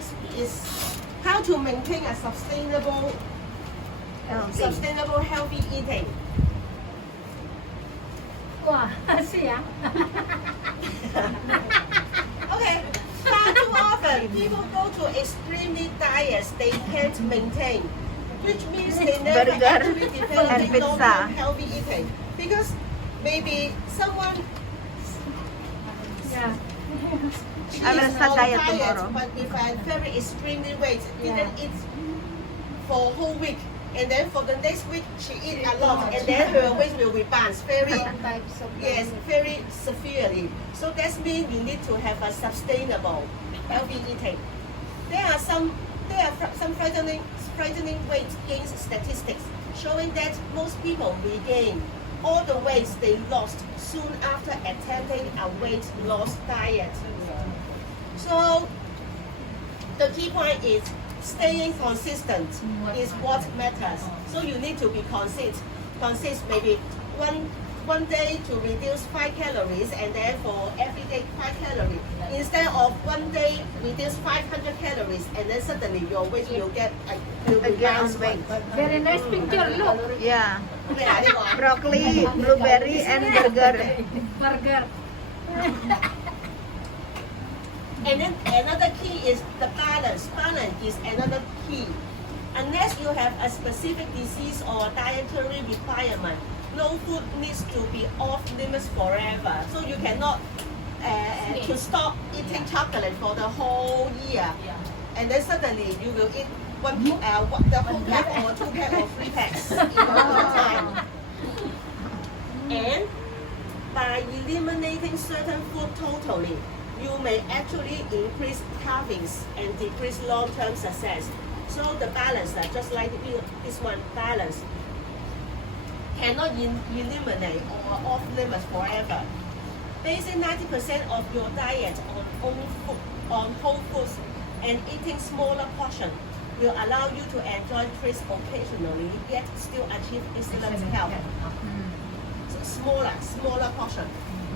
next is how to maintain a sustainable healthy eating. 哇，是呀。Okay, far too often people go to extremely diets they can't maintain, which means they never actually develop long-term healthy eating because maybe someone Yeah. she I will is start on diet diet, tomorrow. but if I very extremely weight, didn't eat for a whole week, and then for the next week she eat a lot, and then her weight will rebound very very severely. So that means you need to have a sustainable healthy eating. There are some frightening weight gain statistics showing that most people regain all the weight they lost soon after attempting a weight loss diet. So the key point is staying consistent is what matters. So you need to be consist maybe one day to reduce 5 calories and then for every day 5 calories. Instead of one day reduce 500 calories and then suddenly your weight will get bounce back. Very nice picture. Look. Yeah. Broccoli, blueberry, and burger. Burger. And then another key is the balance. Balance is another key. Unless you have a specific disease or dietary requirement, no food needs to be off limits forever. So you cannot to stop eating chocolate for the whole year, and then suddenly you will eat the whole pack or 2 pack or 3 packs in one time. And by eliminating certain food totally, you may actually increase cravings and decrease long-term success. So the balance, just like this one, balance cannot eliminate or off limits forever. Basing 90% of your diet on whole foods and eating smaller portion will allow you to enjoy treats occasionally, yet still achieve excellent health. So smaller portion.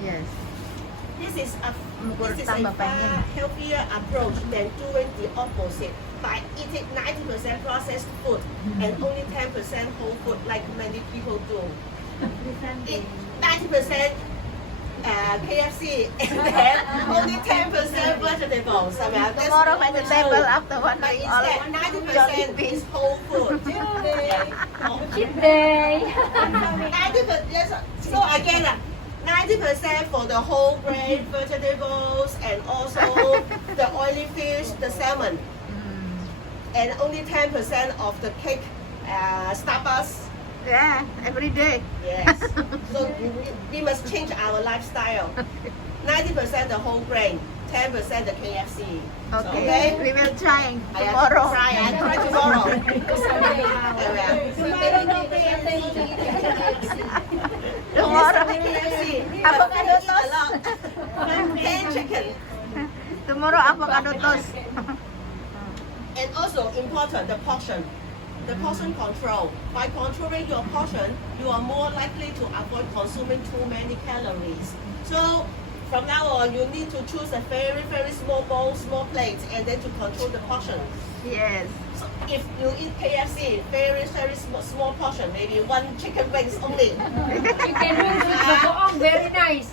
Yes. This is a far healthier approach than doing the opposite by eating 90% processed food and only 10% whole food like many people do. Eat 90% KFC and then only 10% vegetables. Tomorrow vegetable, after 1 But week, instead 90% is whole food. Cheat day. 90%, yes. So again, 90% for the whole grain vegetables and also the oily fish, the salmon, and only 10% of the cake, Starbucks. Yeah, every day. Yes. So we must change our lifestyle. 90% the whole grain, 10% the KFC. Okay, we will try tomorrow. Try tomorrow. Tomorrow. Avocado A toast. lot. And chicken. Tomorrow avocado toast. And also important, the portion. The portion control. By controlling your portion, you are more likely to avoid consuming too many calories. So from now on, you need to choose a very, very small bowl, small plate, and then to control the portion. Yes. So if you eat KFC, very, very small portion, maybe 1 chicken wings only. Chicken wings with the bong, very nice.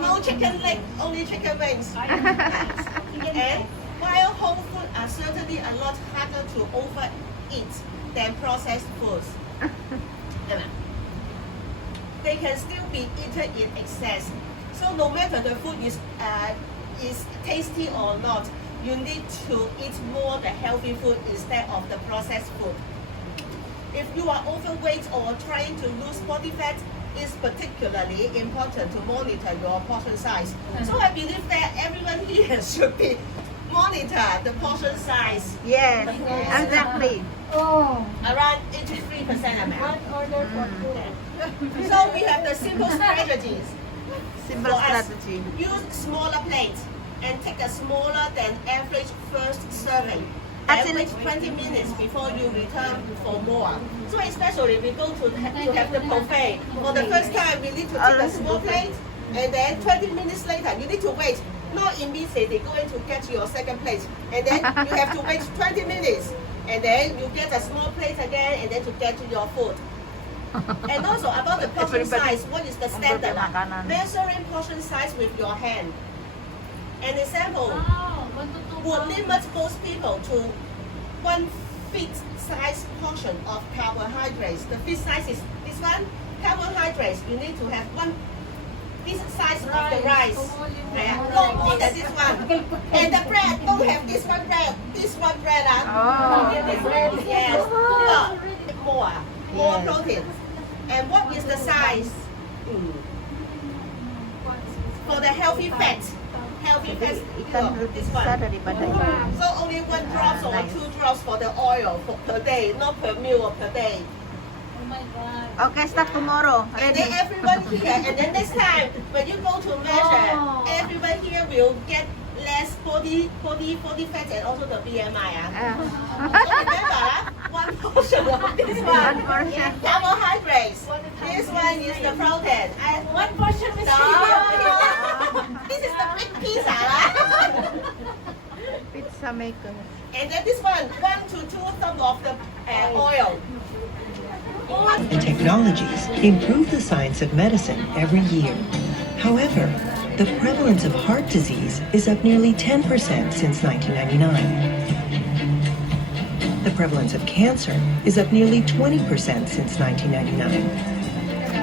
No chicken leg, only chicken wings. And while whole food are certainly a lot harder to overeat than processed foods, they can still be eaten in excess. So no matter the food is tasty or not, you need to eat more the healthy food instead of the processed food. If you are overweight or trying to lose body fat, it's particularly important to monitor your portion size. So I believe that everyone here should be monitor the portion size. Yes, exactly. Oh. Around 83% amount. One order for two. So we have the simple strategies. Simple For us, strategy. use smaller plates and take a smaller than average first serving. Actually- And wait 20 minutes before you return for more. So especially if we go to have the buffet, for the first time we need to take a small plate and then 20 minutes later you need to wait. not immediately going to get your second plate, and then you have to wait 20 minutes, and then you get a small plate again, and then to get to your food. And also about the portion size, what is the standard? Measuring portion size with your hand. An example would limit most people to 1 feet size portion of carbohydrates. The feet size is this one. Carbohydrates, you need to have 1 this size of the rice. No more than this one. And the bread, don't have this one bread. This one bread. Yes. More protein. And what is the size? For the healthy fat. Healthy fat, this one. So only 1 drop or 2 drops for the oil per day, not per meal or per day. Okay, start tomorrow. And then everyone here, and then next time when you go to measure, everyone here will get less body fat and also the BMI. So remember, 1 portion of this one. 1 portion. Carbohydrates. This one is the protein. And 1 portion is this is the big pizza. Pizza maker. And then this one, 1 to 2 thumbs of the oil. And technologies improve the science of medicine every year. However, the prevalence of heart disease is up nearly 10% since 1999. The prevalence of cancer is up nearly 20% since 1999.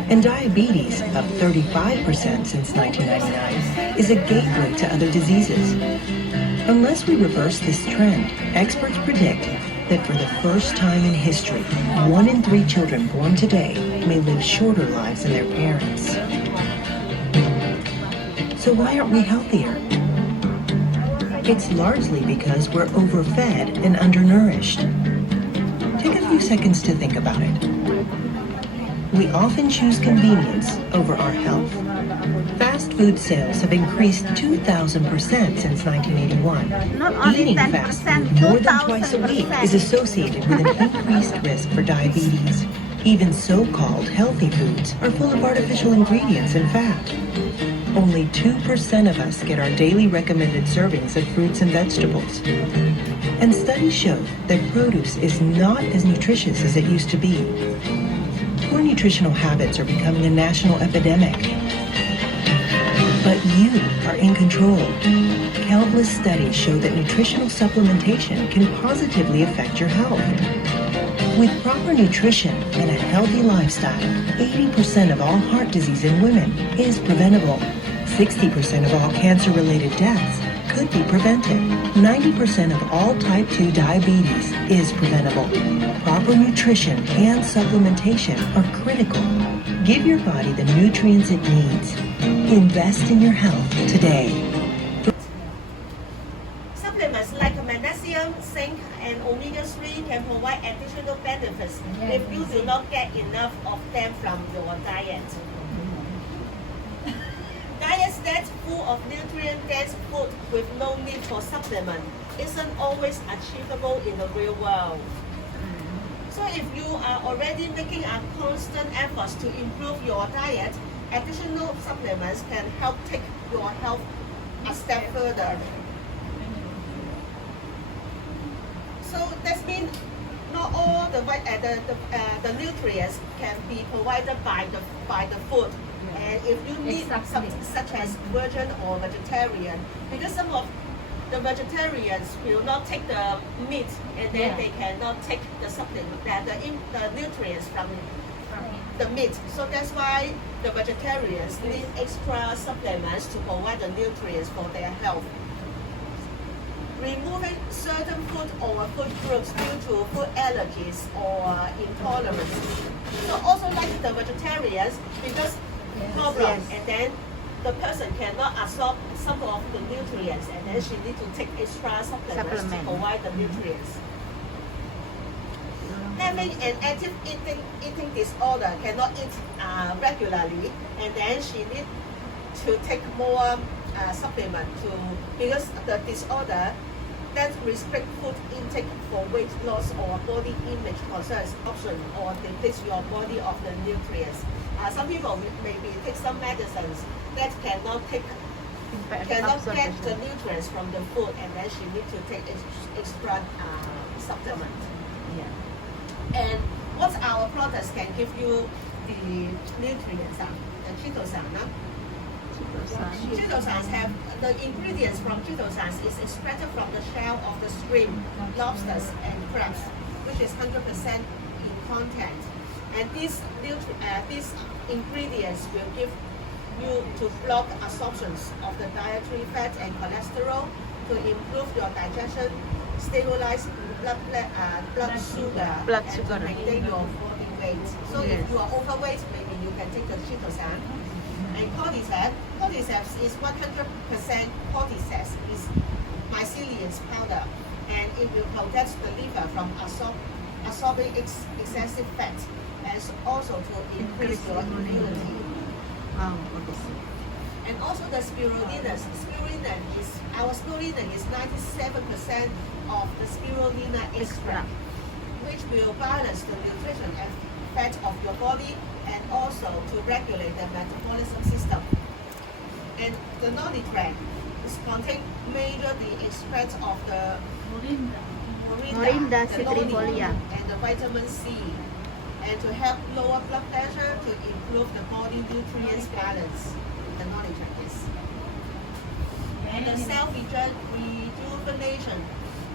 And diabetes, up 35% since 1999, is a gateway to other diseases. Unless we reverse this trend, experts predict that for the first time in history, 1 in 3 children born today may live shorter lives than their parents. So why aren't we healthier? It's largely because we're overfed and undernourished. Take a few seconds to think about it. We often choose convenience over our health. Fast food sales have increased 2,000% since 1981. Not only Eating 10%, fast food more than twice a week is associated with an increased risk for diabetes. Even so-called healthy foods are full of artificial ingredients and fat. Only 2% of us get our daily recommended servings of fruits and vegetables. And studies show that produce is not as nutritious as it used to be. Poor nutritional habits are becoming a national epidemic. But you are in control. Countless studies show that nutritional supplementation can positively affect your health. With proper nutrition and a healthy lifestyle, 80% of all heart disease in women is preventable. 60% of all cancer-related deaths could be prevented. 90% of all type 2 diabetes is preventable. Proper nutrition and supplementation are critical. Give your body the nutrients it needs. Invest in your health today. Supplements like magnesium, zinc, and omega-3 can provide additional benefits if you do not get enough of them from your diet. Diets that's full of nutrient-dense food with no need for supplement isn't always achievable in the real world. So if you are already making a constant effort to improve your diet, additional supplements can help take your health a step further. So that means not all the nutrients can be provided by the food. And if you need something such as virgin or vegetarian, because some of the vegetarians will not take the meat, and then they cannot take the supplement, the nutrients from the meat. So that's why the vegetarians need extra supplements to provide the nutrients for their health. Removing certain food or food groups due to food allergies or intolerance. So also like the vegetarians, because problem, and then the person cannot absorb some of the nutrients, and then she needs to take extra supplements to provide the nutrients. Having an active eating disorder, cannot eat regularly, and then she needs to take more supplement because the disorder that restrict food intake for weight loss or body image concerns option or depletes your body of the nutrients. Some people maybe take some medicines that cannot take cannot get the nutrients from the food, and then she need to take extra supplement. Yeah. And what our products can give you the nutrients? The chitosan. Chitosan have the ingredients from chitosan is extracted from the shell of the shrimp, lobsters, and crabs, which is 100% in content. And these ingredients will give you to block absorptions of the dietary fat and cholesterol, to improve your digestion, stabilize blood sugar, and to maintain your body weight. So if you are overweight, maybe you can take the chitosan. And cordyceps is 100% cordyceps is mycelium powder, and it will protect the liver from absorbing excessive fat, and also to increase your immunity. Wow, bagus. And also the spirulina. Our spirulina is 97% of the spirulina extract, which will balance the nutrition and fat of your body, and also to regulate the metabolism system. And the nonitrate is contain major the extract of the Morinda the noni, citrifolia. and the vitamin C, and to help lower blood pressure, to improve the body nutrients balance. The nonitrate is. And the cell rejuvenation,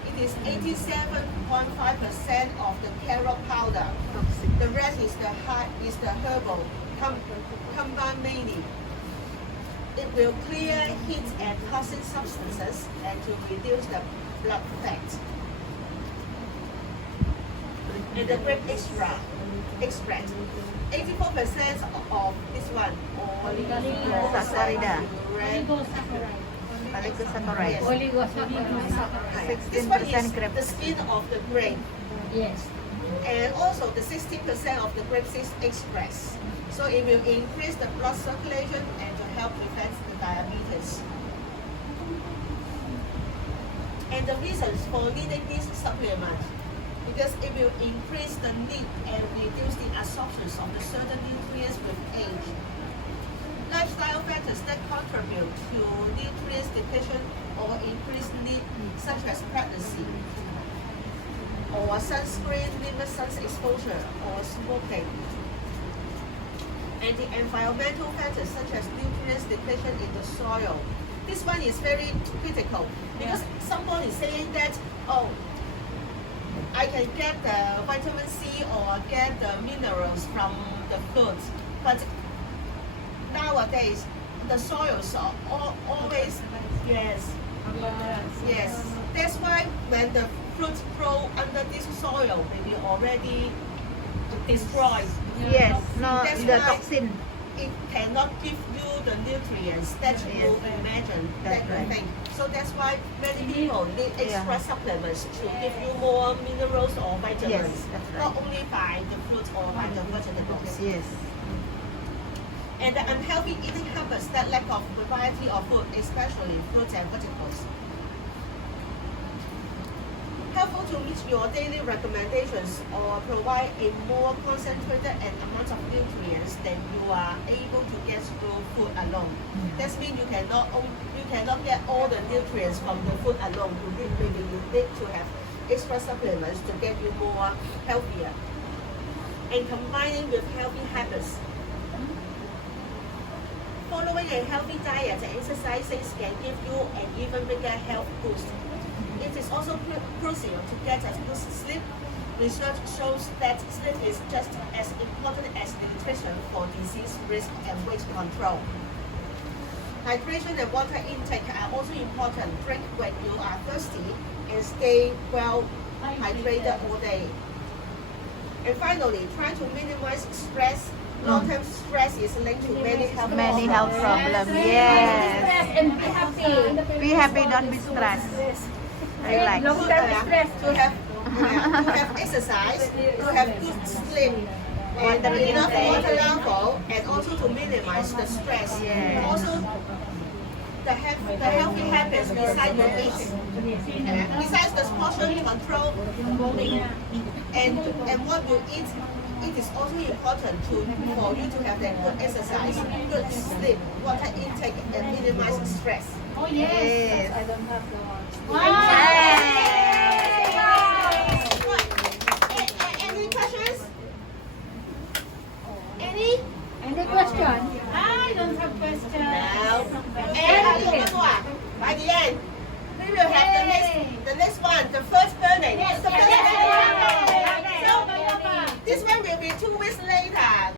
it is 87.5% of the carrot powder. The rest is the herbal combined mainly. It will clear heat and toxic substances, and to reduce the blood fat. And the grape extract, 84% of this one, Saccharida. Oligosaccharide. Oligosaccharide. This one is 16% grape. the skin of the grape. Yes. And also the 60% of the grape seeds express. So it will increase the blood circulation and to help prevent the diabetes. And the reasons for needing this supplement, because it will increase the need and reduce the absorption of the certain nutrients with age. Lifestyle factors that contribute to nutrients depletion or increased need, such as pregnancy, or sunscreen, limit sun exposure, or smoking. And the environmental factors such as nutrients depletion in the soil. This one is very critical, because someone is saying that, oh, I can get the vitamin C or get the minerals from the foods, but nowadays the soils are always yes. That's why when the fruits grow under this soil, maybe already destroyed. Yes, no, That's the why toxin. it cannot give you the nutrients that you imagine, that you right. think. So that's why many people need extra supplements to give you more minerals or vitamins, Yes, that's right. not only by the fruits or by the vegetables. Yes. And the unhealthy eating habits that lack of variety of food, especially fruits and vegetables. Helpful to meet your daily recommendations or provide a more concentrated and amount of nutrients than you are able to get through food alone. That means you cannot get all the nutrients from the food alone. You need to have extra supplements to get you more healthier. And combining with healthy habits. Following a healthy diet and exercises can give you an even bigger health boost. It is also crucial to get a good sleep. Research shows that sleep is just as important as nutrition for disease risk and weight control. Hydration and water intake are also important. Drink when you are thirsty and stay well hydrated all day. And finally, try to minimize stress. Long-term stress is linked to many health Problems. Yes. And be happy. Be happy, don't be stressed. I like. To have exercise, to have good sleep, and enough water level, and also to minimize the stress. Yeah. Also, the healthy habits besides your eat, besides the portion control, and what you eat it is also important for you to have that good exercise, good sleep, water intake, and minimize stress. Oh yes. Yes. I don't have the. Yes.